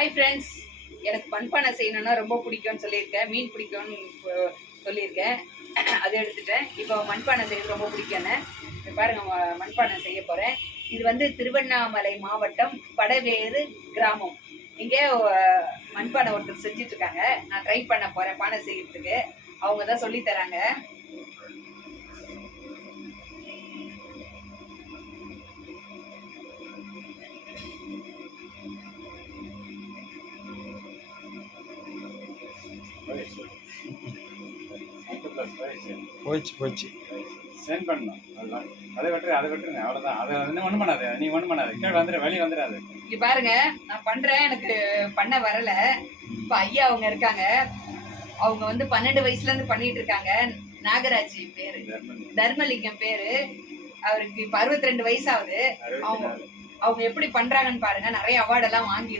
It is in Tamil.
ஹாய் ஃப்ரெண்ட்ஸ், எனக்கு மண்பானை செய்யணும்னா ரொம்ப பிடிக்கும்னு சொல்லியிருக்கேன். மீன் பிடிக்கும்னு சொல்லியிருக்கேன். அதை எடுத்துட்டேன். இப்போ மண்பானை செய்யறது ரொம்ப பிடிக்கும்னு பாருங்க. மண்பானை செய்ய போகிறேன். இது வந்து திருவண்ணாமலை மாவட்டம் படவேறு கிராமம். இங்கே மண்பானை ஒருத்தர் செஞ்சுட்டு இருக்காங்க. நான் ட்ரை பண்ண போகிறேன் பானை செய்யறதுக்கு. அவங்க தான் சொல்லி தராங்க. போச்சு சென்ட் பண்ணணும். அதெல்லாம் அதை வெட்டுருங்க அவ்வளோதான். அதை வந்து ஒன்றும் பண்ணாது, நீ ஒன்றும் பண்ணாது, கீழே வந்துடு, வெளியே வந்துடாது. இங்க பாருங்க, நான் பண்றேன், எனக்கு பண்ண வரல. இப்ப ஐயா அவங்க இருக்காங்க. அவங்க வந்து 12 வயசுல இருந்து பண்ணிட்டு இருக்காங்க. நாகராஜி பேரு, தர்மலிங்கம் பேரு. அவருக்கு இப்ப 62 வயசு ஆகுது. அவங்க எப்படி பண்றாங்கன்னு பாருங்க. நிறைய அவார்டு எல்லாம் வாங்கி